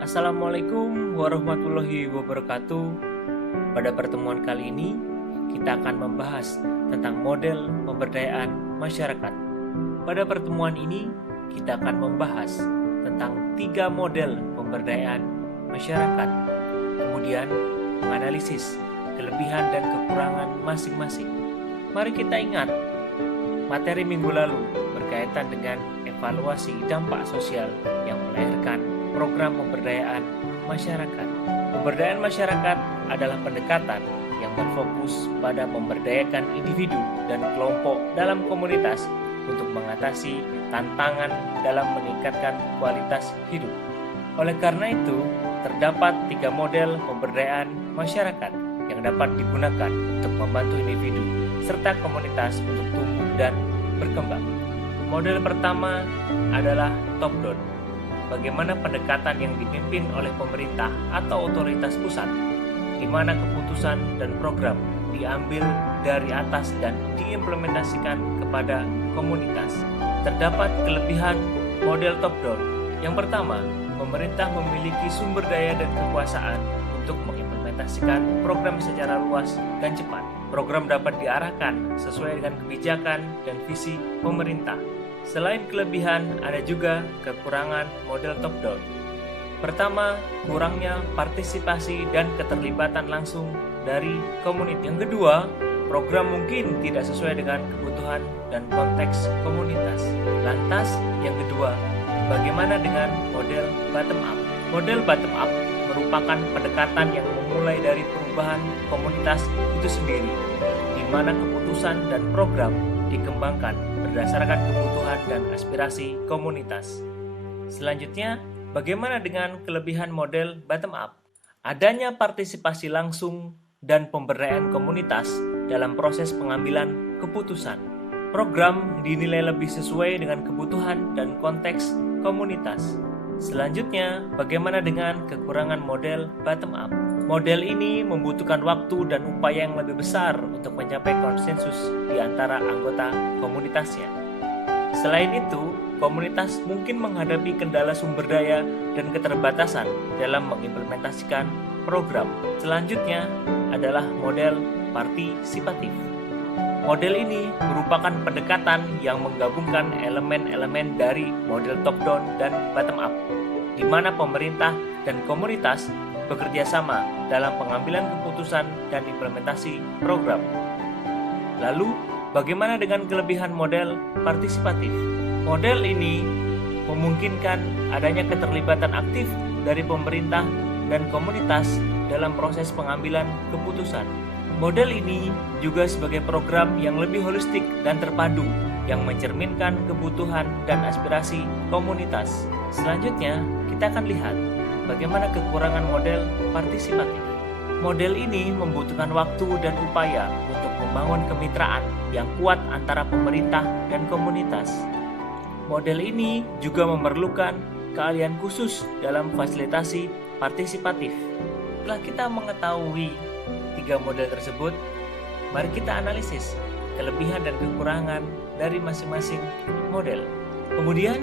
Assalamualaikum warahmatullahi wabarakatuh. Pada pertemuan kali ini, kita akan membahas tentang model pemberdayaan masyarakat. Pada pertemuan ini, kita akan membahas tentang 3 model pemberdayaan masyarakat, kemudian menganalisis kelebihan dan kekurangan masing-masing. Mari kita ingat, materi minggu lalu berkaitan dengan evaluasi dampak sosial yang melahirkan program pemberdayaan masyarakat. Pemberdayaan masyarakat adalah pendekatan yang berfokus pada memberdayakan individu dan kelompok dalam komunitas untuk mengatasi tantangan dalam meningkatkan kualitas hidup. Oleh karena itu, terdapat 3 model pemberdayaan masyarakat yang dapat digunakan untuk membantu individu serta komunitas untuk tumbuh dan berkembang. Model pertama adalah top-down. Bagaimana pendekatan yang dipimpin oleh pemerintah atau otoritas pusat, di mana keputusan dan program diambil dari atas dan diimplementasikan kepada komunitas. Terdapat kelebihan model top-down. Yang pertama, pemerintah memiliki sumber daya dan kekuasaan untuk mengimplementasikan program secara luas dan cepat. Program dapat diarahkan sesuai dengan kebijakan dan visi pemerintah. Selain kelebihan, ada juga kekurangan model top-down. Pertama, kurangnya partisipasi dan keterlibatan langsung dari komunitas. Yang kedua, program mungkin tidak sesuai dengan kebutuhan dan konteks komunitas. Lantas, yang kedua, bagaimana dengan model bottom-up? Model bottom-up merupakan pendekatan yang memulai dari perubahan komunitas itu sendiri, di mana keputusan dan program dikembangkan berdasarkan kebutuhan dan aspirasi komunitas. Selanjutnya, bagaimana dengan kelebihan model bottom-up? Adanya partisipasi langsung dan pemberdayaan komunitas dalam proses pengambilan keputusan. Program dinilai lebih sesuai dengan kebutuhan dan konteks komunitas. Selanjutnya, bagaimana dengan kekurangan model bottom-up? Model ini membutuhkan waktu dan upaya yang lebih besar untuk mencapai konsensus di antara anggota komunitasnya. Selain itu, komunitas mungkin menghadapi kendala sumber daya dan keterbatasan dalam mengimplementasikan program. Selanjutnya adalah model partisipatif. Model ini merupakan pendekatan yang menggabungkan elemen-elemen dari model top-down dan bottom-up, di mana pemerintah dan komunitas bekerja sama dalam pengambilan keputusan dan implementasi program. Lalu, bagaimana dengan kelebihan model partisipatif? Model ini memungkinkan adanya keterlibatan aktif dari pemerintah dan komunitas dalam proses pengambilan keputusan. Model ini juga sebagai program yang lebih holistik dan terpadu yang mencerminkan kebutuhan dan aspirasi komunitas. Selanjutnya, kita akan lihat bagaimana kekurangan model partisipatif. Model ini membutuhkan waktu dan upaya untuk membangun kemitraan yang kuat antara pemerintah dan komunitas. Model ini juga memerlukan keahlian khusus dalam fasilitasi partisipatif. Setelah kita mengetahui 3 model tersebut, mari kita analisis kelebihan dan kekurangan dari masing-masing model. Kemudian,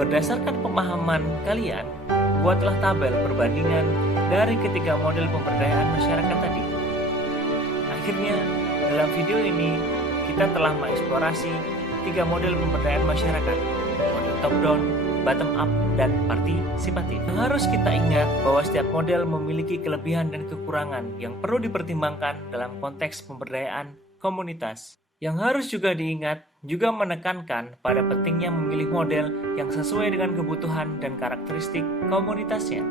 berdasarkan pemahaman kalian, buatlah tabel perbandingan dari ketiga model pemberdayaan masyarakat tadi. Akhirnya, dalam video ini, kita telah mengeksplorasi 3 model pemberdayaan masyarakat, model top-down, bottom-up, dan partisipatif. Harus kita ingat bahwa setiap model memiliki kelebihan dan kekurangan yang perlu dipertimbangkan dalam konteks pemberdayaan komunitas. Yang harus juga diingat juga menekankan pada pentingnya memilih model yang sesuai dengan kebutuhan dan karakteristik komunitasnya.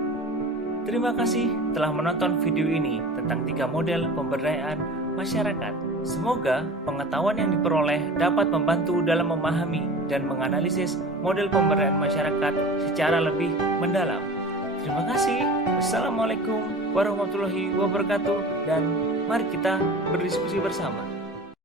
Terima kasih telah menonton video ini tentang 3 model pemberdayaan masyarakat. Semoga pengetahuan yang diperoleh dapat membantu dalam memahami dan menganalisis model pemberdayaan masyarakat secara lebih mendalam. Terima kasih. Wassalamualaikum warahmatullahi wabarakatuh, dan mari kita berdiskusi bersama.